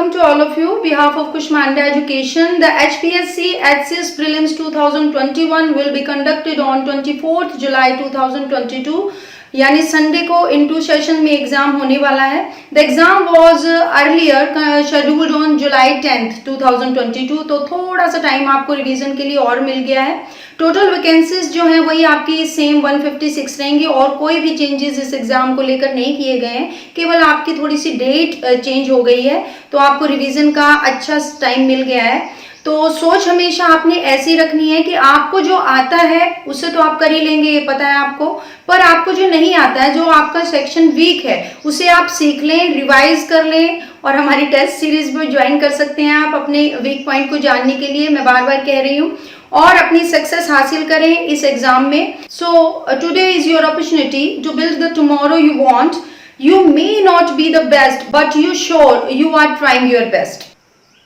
welcome to all of you. On behalf of Kushmanda Education, the HPSC HCS Prelims 2021 will be conducted on 24th July 2022. यानी Sunday को इन to session में exam होने वाला है. The exam was earlier scheduled on July 10th 2022. तो थोड़ा सा time आपको रिवीजन के लिए और मिल गया है. टोटल वैकेंसीज जो हैं वही आपकी सेम 156 रहेंगी और कोई भी चेंजेस इस एग्जाम को लेकर नहीं किए गए हैं. केवल आपकी थोड़ी सी डेट चेंज हो गई है, तो आपको रिवीजन का अच्छा टाइम मिल गया है. तो सोच हमेशा आपने ऐसी रखनी है कि आपको जो आता है उससे तो आप कर ही लेंगे, ये पता है आपको, पर आपको जो नहीं आता है, जो आपका सेक्शन वीक है, उसे आप सीख लें, रिवाइज कर लें और हमारी टेस्ट सीरीज में ज्वाइन कर सकते हैं आप अपने वीक पॉइंट को जानने के लिए. मैं बार बार कह रही हूँ, और अपनी सक्सेस हासिल करें इस एग्जाम में. So today is your opportunity to build the tomorrow you want. You may not be the best, but you sure you are trying your best.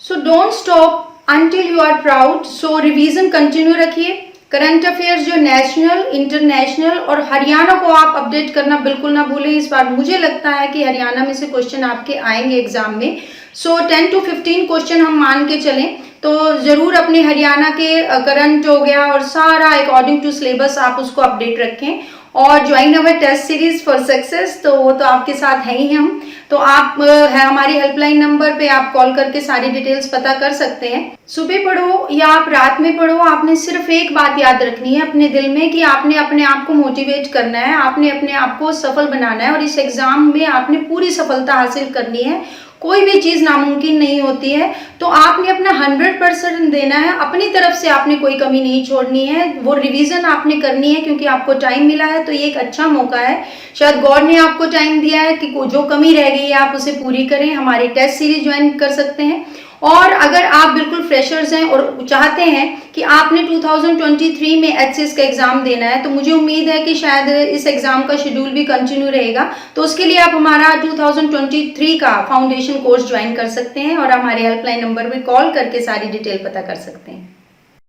So don't stop until you are proud. So revision continue रखिए. Current affairs जो national, international और हरियाणा को आप update करना बिल्कुल ना भूलें. इस बार मुझे लगता है कि हरियाणा में से क्वेश्चन आपके आएंगे एग्जाम में. सो 10 to 15 क्वेश्चन हम मान के चलें तो जरूर अपने हरियाणा के करंट हो गया और सारा अकॉर्डिंग टू सिलेबस आप उसको अपडेट रखें और join our test series for success. तो वो तो आपके साथ हैं ही हम. तो आप है हमारी हेल्पलाइन नंबर पे आप कॉल करके सारी डिटेल्स पता कर सकते हैं. सुबह पढ़ो या आप रात में पढ़ो, आपने सिर्फ एक बात याद रखनी है अपने दिल में कि आपने अपने आप को मोटिवेट करना है, आपने अपने आप को सफल बनाना है और इस एग्जाम में आपने पूरी सफलता हासिल करनी है. कोई भी चीज नामुमकिन नहीं होती है, तो आपने अपना 100% देना है. अपनी तरफ से आपने कोई कमी नहीं छोड़नी है. वो रिवीजन आपने करनी है क्योंकि आपको टाइम मिला है, तो ये एक अच्छा मौका है. शायद गॉड ने आपको टाइम दिया है कि जो कमी रह गई है आप उसे पूरी करें. हमारी टेस्ट सीरीज ज्वाइन कर सकते हैं. और अगर आप बिल्कुल फ्रेशर्स हैं और चाहते हैं कि आपने 2023 में एचसीएस का एग्जाम देना है, तो मुझे उम्मीद है कि शायद इस एग्जाम का शेड्यूल भी कंटिन्यू रहेगा. तो उसके लिए आप हमारा 2023 का फाउंडेशन कोर्स ज्वाइन कर सकते हैं और हमारे हेल्पलाइन नंबर पर कॉल करके सारी डिटेल पता कर सकते हैं.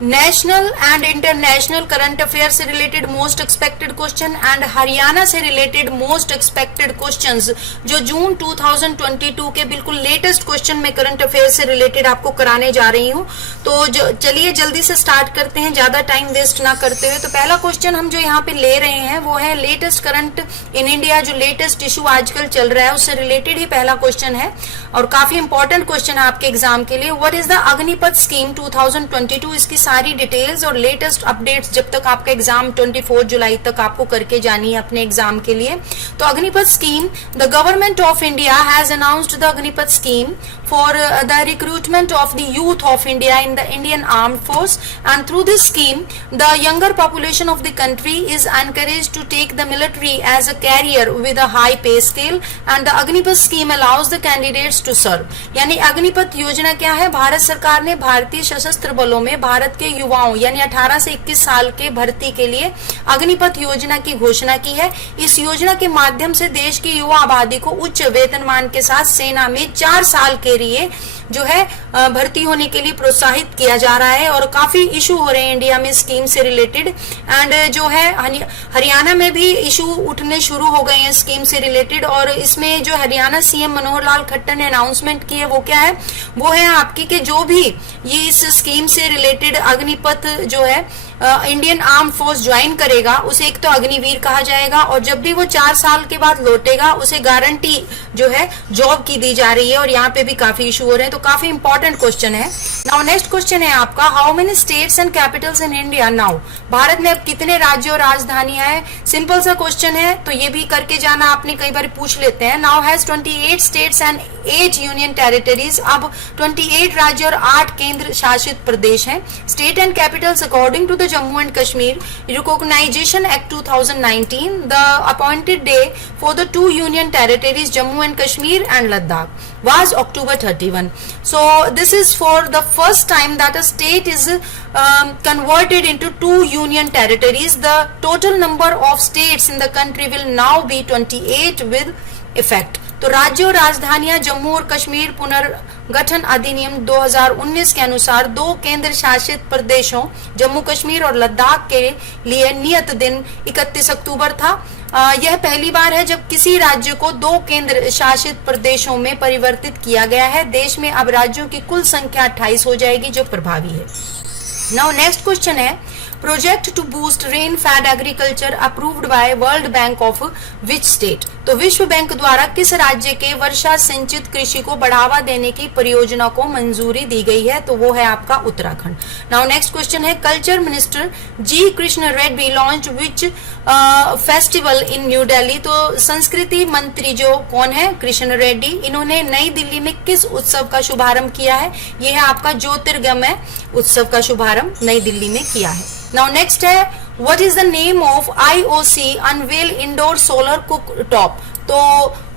National and international current affair से related most expected question and Haryana से रिलेटेड मोस्ट एक्सपेक्टेड क्वेश्चंस जो जून 2022 के बिल्कुल लेटेस्ट क्वेश्चन में करंट अफेयर से रिलेटेड आपको कराने जा रही हूं. तो चलिए जल्दी से स्टार्ट करते हैं, ज्यादा टाइम वेस्ट ना करते हुए. तो पहला क्वेश्चन हम जो यहाँ पे ले रहे हैं वो है लेटेस्ट करंट इन इंडिया. जो लेटेस्ट इशू आजकल चल रहा है उससे रिलेटेड ही पहला क्वेश्चन है और काफी इंपॉर्टेंट क्वेश्चन है आपके एग्जाम के लिए. What is the Agnipath scheme 2022? इसकी सारी डिटेल्स और लेटेस्ट अपडेट्स जब तक आपका एग्जाम 24 जुलाई तक आपको करके जानी है अपने एग्जाम के लिए. तो Agnipath scheme, the government of India has announced the Agnipath scheme for the recruitment of the youth of India in the Indian armed force and through this scheme the younger population of the country is encouraged to take the military as a career with a high pay scale and the Agnipath scheme allows the candidates to serve. यानी अग्निपथ योजना क्या है? भारत सरकार ने भारतीय सशस्त्र बलों में भारत के युवाओं यानी 18 से 21 साल के भर्ती के लिए अग्निपथ योजना की घोषणा की है. इस योजना के माध्यम से देश की युवा आबादी को उच्च वेतनमान के साथ सेना में 4 साल के लिए जो है भर्ती होने के लिए प्रोत्साहित किया जा रहा है. और काफी इशू हो रहे हैं इंडिया में स्कीम से रिलेटेड एंड जो है हरियाणा में भी इशू उठने शुरू हो गए हैं स्कीम से रिलेटेड. और इसमें जो हरियाणा सीएम मनोहर लाल खट्टर ने अनाउंसमेंट की है वो क्या है? वो है आपकी कि जो भी ये इस स्कीम से रिलेटेड अग्निपथ जो है इंडियन आर्म फोर्स ज्वाइन करेगा उसे एक तो अग्निवीर कहा जाएगा और जब भी वो 4 साल के बाद लौटेगा उसे गारंटी जो है जॉब की दी जा रही है. और यहाँ पे भी काफी इशू हो रहे हैं, तो काफी इंपॉर्टेंट क्वेश्चन है. नाउ नेक्स्ट क्वेश्चन है आपका, how many states and Capitals in India now? Bharat में अब कितने राज्य और राजधानियां हैं? सिंपल सा क्वेश्चन है, तो ये भी करके जाना, आपने कई बार पूछ लेते हैं. Now has 28 states and 8 union territories. अब 28 राज्य और 8 केंद्र शासित प्रदेश हैं. State and capitals according to the Jammu and Kashmir Recognition Act 2019, the appointed day for the 2 union territories Jammu and Kashmir and Ladakh was October 31. So this is for the first time that a state is converted into 2 union territories. The total number of states in the country will now be 28 with effect. तो राज्य और राजधानियां जम्मू और कश्मीर पुनर्गठन अधिनियम 2019 के अनुसार 2 केंद्र शासित प्रदेशों जम्मू कश्मीर और लद्दाख के लिए नियत दिन 31 अक्टूबर था. यह पहली बार है जब किसी राज्य को 2 केंद्र शासित प्रदेशों में परिवर्तित किया गया है। देश में अब राज्यों की कुल संख्या 28 हो जाएगी जो प्रभावी है। नाउ नेक्स्ट क्वेश्चन है, project to boost rain fed agriculture approved by world bank of which state. तो विश्व बैंक द्वारा किस राज्य के वर्षा सिंचित कृषि को बढ़ावा देने की परियोजना को मंजूरी दी गई है, तो वो है आपका उत्तराखंड। नाउ नेक्स्ट क्वेश्चन है, culture minister G Krishna Reddy launch which festival in New Delhi. तो संस्कृति मंत्री जो कौन है, कृष्ण रेड्डी, इन्होंने नई दिल्ली में किस उत्सव का शुभारंभ किया है, ये है आपका ज्योतिर्गमय उत्सव का शुभारंभ नई दिल्ली में किया है। नाउ नेक्स्ट है, what is the name of IOC unveil indoor solar cooktop. तो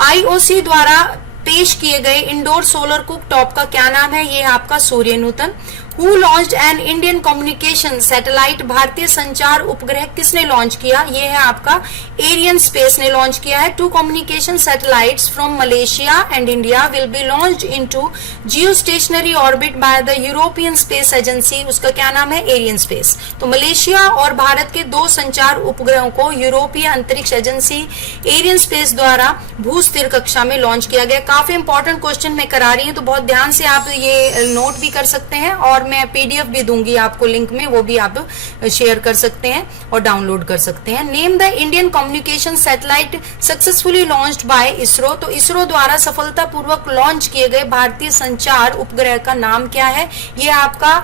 IOC द्वारा पेश किए गए इंडोर सोलर कुक टॉप का क्या नाम है, ये आपका सूर्य नूतन। Who launched an Indian communication satellite? भारतीय संचार उपग्रह किसने लॉन्च किया, ये है आपका एरियन स्पेस ने लॉन्च किया है। 2 communication satellites from Malaysia and India will be launched into geostationary orbit by the European Space Agency। उसका क्या नाम है, एरियन स्पेस। तो मलेशिया और भारत के 2 संचार उपग्रहों को यूरोपीय अंतरिक्ष एजेंसी एरियन स्पेस द्वारा भूस्थिर कक्षा में लॉन्च किया गया। काफी इंपॉर्टेंट क्वेश्चन मैं करा रही हूँ, तो बहुत ध्यान से आप ये नोट भी कर सकते हैं, और मैं PDF भी दूंगी आपको लिंक में, वो भी आप शेयर कर सकते हैं और डाउनलोड कर सकते हैं। Name the Indian communication satellite successfully launched by ISRO. तो इसरो द्वारा सफलतापूर्वक लॉन्च किए गए भारतीय संचार उपग्रह का नाम क्या है, ये आपका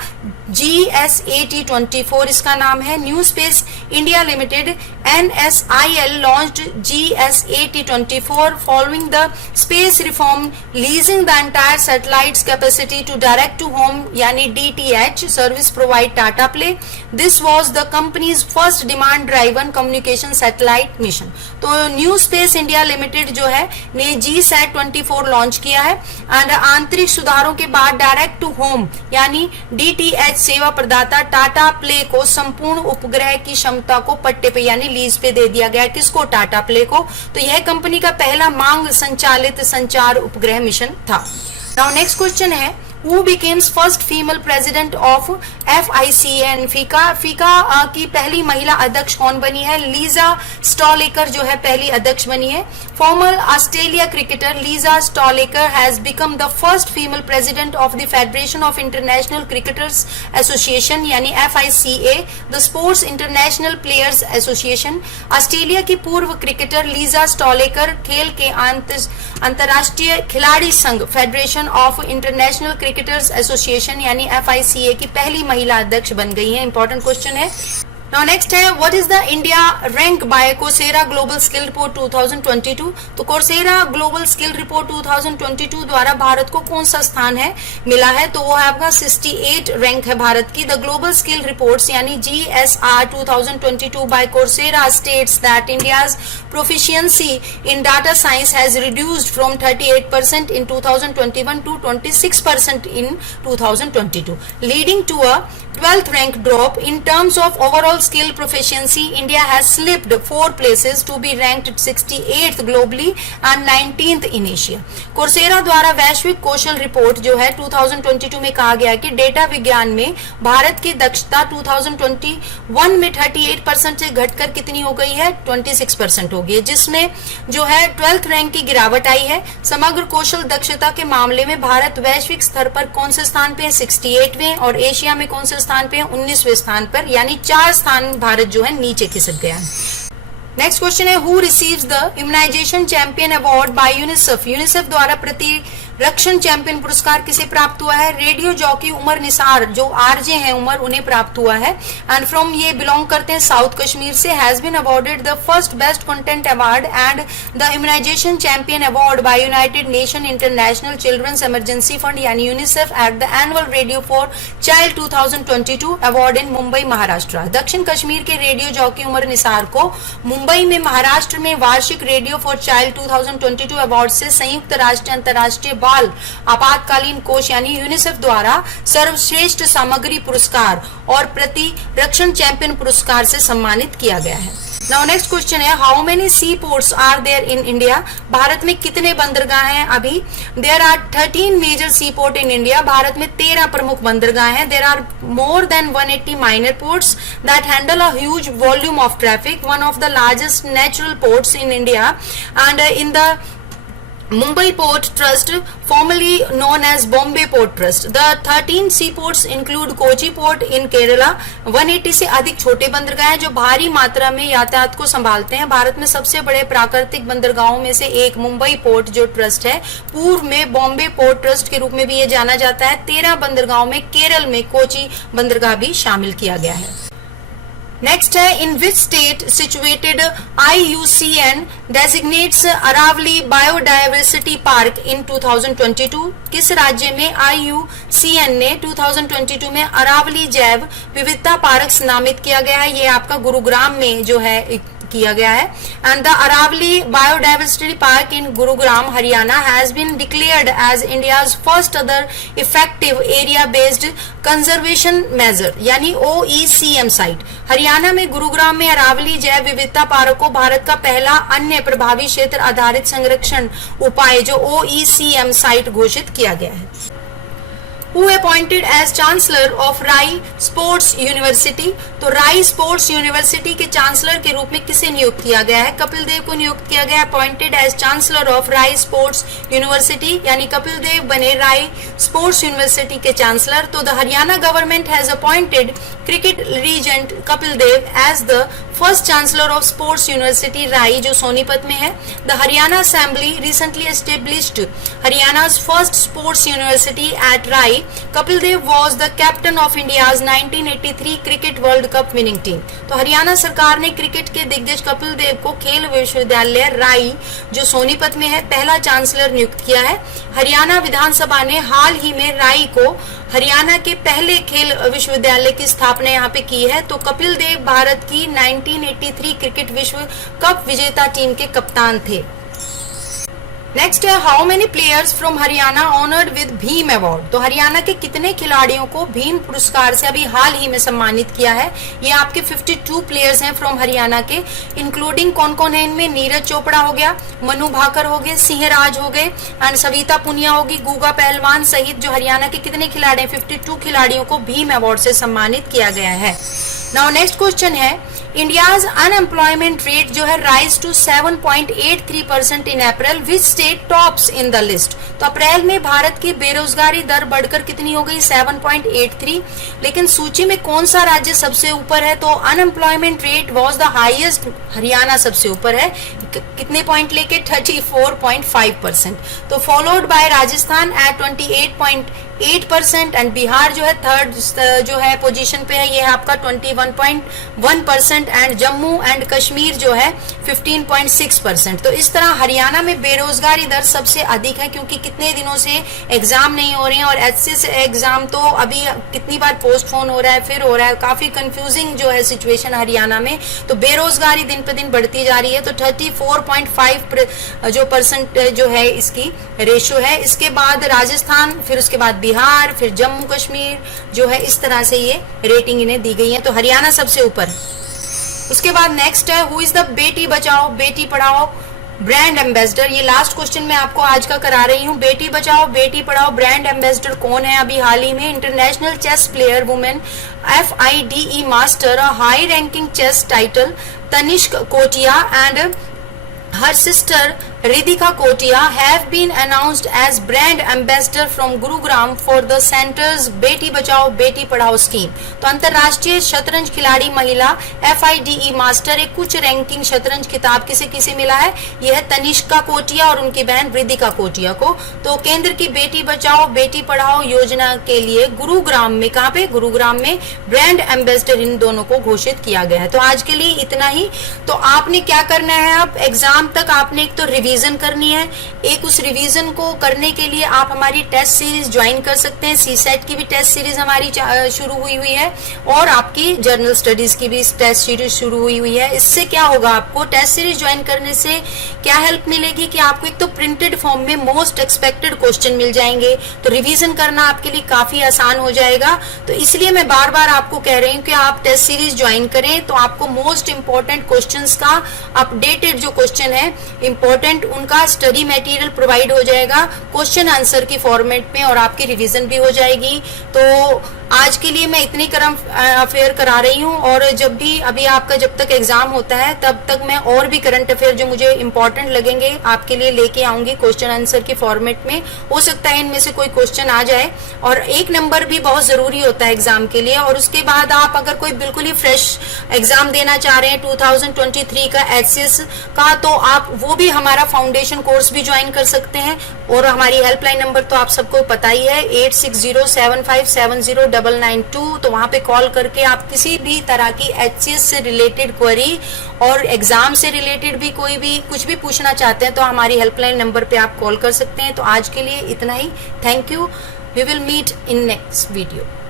GSAT-24 इसका नाम है। New space India limited NSIL launched GSAT-24 following the space reform, leasing the entire satellite's capacity to direct to home यानी DTH service provide Tata Play. This was the company's first demand driven communication satellite mission. तो new space India limited जो है ने GSAT-24 launch किया है and आंतरिक सुधारों के बाद डायरेक्ट टू होम यानी DTH सेवा प्रदाता टाटा प्ले को संपूर्ण उपग्रह की क्षमता को पट्टे पे यानी लीज पे दे दिया गया। किसको, टाटा प्ले को। तो यह कंपनी का पहला मांग संचालित संचार उपग्रह मिशन था। नाउ नेक्स्ट क्वेश्चन है, Who becomes first female president of FICA? फीका की पहली महिला अध्यक्ष कौन बनी है, लीजा स्टॉलेकर जो है पहली अध्यक्ष बनी है। Former Australia cricketer Lisa Sthalekar has become the first female president of the federation of international cricketers association यानी FICA, the sports international players association. Australia की पूर्व क्रिकेटर लीजा स्टॉलेकर खेल के अंतर्राष्ट्रीय खिलाड़ी संघ federation of international cricketers association यानी FICA की पहली महिला अध्यक्ष बन गई है। इंपॉर्टेंट क्वेश्चन है। नाउ नेक्स्ट है, what is the India rank by Coursera global skill report 2022। तो कोर्सेरा ग्लोबल स्किल रिपोर्ट 2022 द्वारा भारत को कौन सा स्थान है मिला है, तो वो है आपका 68 रैंक है भारत की। द ग्लोबल स्किल रिपोर्ट्स यानी GSR 2022 by Coursera states that India's proficiency in data science has reduced from 38% in 2021 to 26% in 2022, leading to a 12th rank drop. In terms of overall skill proficiency, India has slipped 4 places to be ranked 68th globally and 19th in Asia. Coursera द्वारा वैश्विक कौशल report जो है 2022 में कहा गया कि data विज्ञान में भारत की दक्षता 2021 में 38% से घटकर कितनी हो गई है, 26% हो गई है, जिसमें जो है 12th रैंक की गिरावट आई है। समग्र कौशल दक्षता के मामले में भारत वैश्विक स्तर पर कौन से स्थान पे है, 68वें, और एशिया में कौन से स्थान पे है, 19वें स्थान पर, यानी 4 स्थान भारत जो है नीचे खिसक गया है। नेक्स्ट क्वेश्चन है, who receives the immunization champion award by UNICEF. UNICEF द्वारा प्रतिरक्षण चैंपियन पुरस्कार किसे प्राप्त हुआ है, रेडियो जॉकी उमर निसार जो आरजे हैं उमर, उन्हें प्राप्त हुआ है। एंड फ्रॉम ये बिलोंग करते हैं साउथ कश्मीर से। Has been awarded the first best content award and the immunization champion award by United Nation International Children's Emergency Fund यानी UNICEF at the annual radio for child 2022 award in Mumbai Maharashtra. दक्षिण कश्मीर के radio jockey Umar Nisar को मुंबई में महाराष्ट्र में वार्षिक radio for child 2022 award से संयुक्त राष्ट्र अंतर्राष्ट्रीय बाल आपातकालीन कोष यानी यूनिसेफ द्वारा सर्वश्रेष्ठ सामग्री पुरस्कार और प्रतिरक्षण चैंपियन पुरस्कार से सम्मानित किया गया है। नाउ नेक्स्ट क्वेश्चन है, how many sea ports are there in India? भारत में कितने बंदरगाह हैं अभी? There are 13 major sea port in India. भारत में 13 प्रमुख बंदरगाह हैं। There are more than 180 minor ports that handle a huge volume of traffic, one of the largest natural ports in India and in the Mumbai Port Trust, formerly known as Bombay Port Trust. The 13 seaports include Kochi Port in Kerala. 180 से अधिक छोटे बंदरगाह हैं जो भारी मात्रा में यातायात को संभालते हैं। भारत में सबसे बड़े प्राकृतिक बंदरगाहों में से एक मुंबई पोर्ट जो ट्रस्ट है, पूर्व में बॉम्बे पोर्ट ट्रस्ट के रूप में भी ये जाना जाता है। 13 बंदरगाहों में केरल में कोची बंदरगाह भी शामिल किया गया है। नेक्स्ट है, in which state situated IUCN designates Aravalli biodiversity park in 2022? किस राज्य में IUCN ने 2022 में अरावली जैव विविधता पार्क नामित किया गया है? ये आपका गुरुग्राम में जो है किया गया है। And the Aravalli biodiversity park in Gurugram Haryana has been declared as India's first other effective area based conservation measure यानी OECM साइट। हरियाणा में गुरुग्राम में अरावली जैव विविधता पार्क को भारत का पहला अन्य प्रभावी क्षेत्र आधारित संरक्षण उपाय जो OECM साइट घोषित किया गया है। Who appointed as Chancellor of Rai Sports University? तो राई स्पोर्ट्स यूनिवर्सिटी के चांसलर के रूप में किसे नियुक्त किया गया है? कपिल देव को नियुक्त किया गया। Appointed as chancellor of Rai sports university यानी कपिल देव बने राई स्पोर्ट्स यूनिवर्सिटी के चांसलर। तो the Haryana government has appointed cricket legend Kapil Dev as the first chancellor of sports university Rai जो सोनीपत में है। The Haryana assembly recently established Haryana's first sports university at Rai. Kapil Dev was the captain of India's 1983 cricket world cup winning team. तो हरियाणा सरकार ने cricket के दिग्गज कपिल देव को खेल विश्वविद्यालय राई जो सोनीपत में है पहला चांसलर नियुक्त किया है। हरियाणा विधानसभा ने हाल ही में राई को हरियाणा के पहले खेल विश्वविद्यालय की स्थापना यहाँ पे की है। तो कपिल देव भारत की 1983 क्रिकेट विश्व कप विजेता टीम के कप्तान थे। नेक्स्ट है, how many players from Haryana honoured with Bhim award? तो हरियाणा के कितने खिलाड़ियों को भीम पुरस्कार से अभी हाल ही में सम्मानित किया है? ये आपके 52 प्लेयर्स हैं फ्रॉम हरियाणा के, इंक्लूडिंग कौन कौन है इनमें? नीरज चोपड़ा हो गया, मनु भाकर हो गए, सिंहराज हो गए एंड सविता पुनिया होगी, गुगा पहलवान सहित जो हरियाणा के कितने खिलाड़ी हैं 52 खिलाड़ियों को भीम अवार्ड से सम्मानित किया गया है। नाउ नेक्स्ट क्वेश्चन है, इंडियाज अनएम्प्लॉयमेंट रेट जो है rise to 7.83% in April, which state tops in the list? तो अप्रैल में भारत की बेरोजगारी दर बढ़कर कितनी हो गई? 7.83। लेकिन सूची में कौन सा राज्य सबसे ऊपर है? तो unemployment rate was the highest, Haryana सबसे ऊपर है। कितने पॉइंट लेके? 34.5%। तो followed by Rajasthan at 28.8% and Bihar जो है थर्ड जो है पोजीशन पे है, ये है आपका 21.1% एंड जम्मू एंड कश्मीर जो है 15.6%। तो इस तरह हरियाणा में बेरोजगारी दर सबसे अधिक है क्योंकि कितने दिनों से एग्जाम नहीं हो रहे हैं और HCS एग्जाम तो अभी कितनी बार पोस्टपोन हो रहा है, फिर हो रहा है, काफी कंफ्यूजिंग जो है सिचुएशन हरियाणा में। तो बेरोजगारी दिन पे दिन बढ़ती जा रही है। तो 34.5 जो परसेंट जो है इसकी रेशियो है। इसके बाद राजस्थान, फिर उसके बाद बिहार, फिर जम्मू कश्मीर जो है, इस तरह से ये रेटिंग इन्हें दी गई है। तो हरियाणा सबसे ऊपर। उसके बाद नेक्स्ट है, who is the Beti Bachao Beti Padhao brand ambassador? ये लास्ट क्वेश्चन मैं आपको आज का करा रही हूँ। बेटी बचाओ बेटी पढ़ाओ ब्रांड एम्बेसडर कौन है? अभी हाल ही में international chess player women FIDE master high ranking chess title Tanishk Kotia and her sister Ridhika Kotia have been announced as brand ambassador from Gurugram for the center's Beti Bachao Beti Padhao scheme. तो अंतरराष्ट्रीय शतरंज खिलाड़ी महिला FIDE मास्टर एक उच्च रैंकिंग शतरंज खिताब किसे किसे मिला है? यह है तनिष्का कोटिया और उनकी बहन रिधिका कोटिया को। तो केंद्र की बेटी बचाओ बेटी पढ़ाओ योजना के लिए गुरुग्राम में, कहाँ पे? गुरुग्राम में ब्रांड एम्बेसडर इन दोनों को घोषित किया गया है। तो आज के लिए इतना ही। तो आपने क्या करना है, अब एग्जाम तक आपने एक तो रिवीजन रिवीजन करनी है। एक उस रिवीजन को करने के लिए आप हमारी टेस्ट सीरीज ज्वाइन कर सकते हैं। सीसेट की भी टेस्ट सीरीज हमारी शुरू हुई है और आपकी जर्नल स्टडीज की भी टेस्ट सीरीज शुरू हुई है। इससे क्या होगा, आपको टेस्ट सीरीज ज्वाइन करने से क्या हेल्प मिलेगी कि आपको एक तो प्रिंटेड फॉर्म में मोस्ट एक्सपेक्टेड क्वेश्चन मिल जाएंगे, तो रिवीजन करना आपके लिए काफी आसान हो जाएगा। तो इसलिए मैं बार बार आपको कह रही हूँ कि आप टेस्ट सीरीज ज्वाइन करें, तो आपको मोस्ट इंपॉर्टेंट क्वेश्चंस का अपडेटेड जो क्वेश्चन है इंपॉर्टेंट, उनका स्टडी मटेरियल प्रोवाइड हो जाएगा क्वेश्चन आंसर की फॉर्मेट में, और आपकी रिवीजन भी हो जाएगी। तो आज के लिए मैं इतनी करंट अफेयर करा रही हूँ, और जब भी अभी आपका जब तक एग्जाम होता है तब तक मैं और भी करंट अफेयर जो मुझे इंपॉर्टेंट लगेंगे आपके लिए लेके आऊंगी क्वेश्चन आंसर के फॉर्मेट में। हो सकता है इनमें से कोई क्वेश्चन आ जाए, और एक नंबर भी बहुत जरूरी होता है एग्जाम के लिए। और उसके बाद आप अगर कोई बिल्कुल ही फ्रेश एग्जाम देना चाह रहे हैं 2023 का HCS का, तो आप वो भी हमारा फाउंडेशन कोर्स भी ज्वाइन कर सकते हैं। और हमारी हेल्पलाइन नंबर तो आप सबको पता ही है, 8607570992। तो वहां पे कॉल करके आप किसी भी तरह की HCS से रिलेटेड क्वेरी और एग्जाम से रिलेटेड भी कोई भी कुछ भी पूछना चाहते हैं तो हमारी हेल्पलाइन नंबर पे आप कॉल कर सकते हैं। तो आज के लिए इतना ही। Thank you. We will meet in next video.